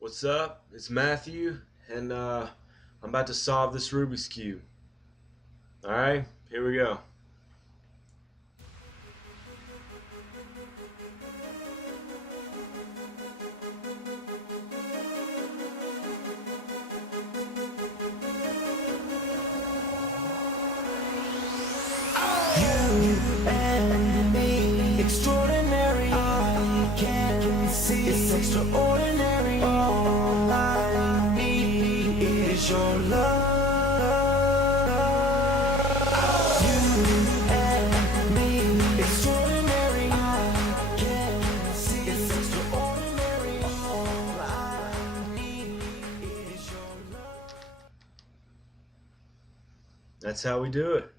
What's up? It's Matthew, and I'm about to solve this Rubik's Cube. Alright, here we go. You and me, extraordinary. I can see it's extraordinary. All I need is your love. You and me, extraordinary. I can see it's extraordinary. All I need is your love. That's how we do it.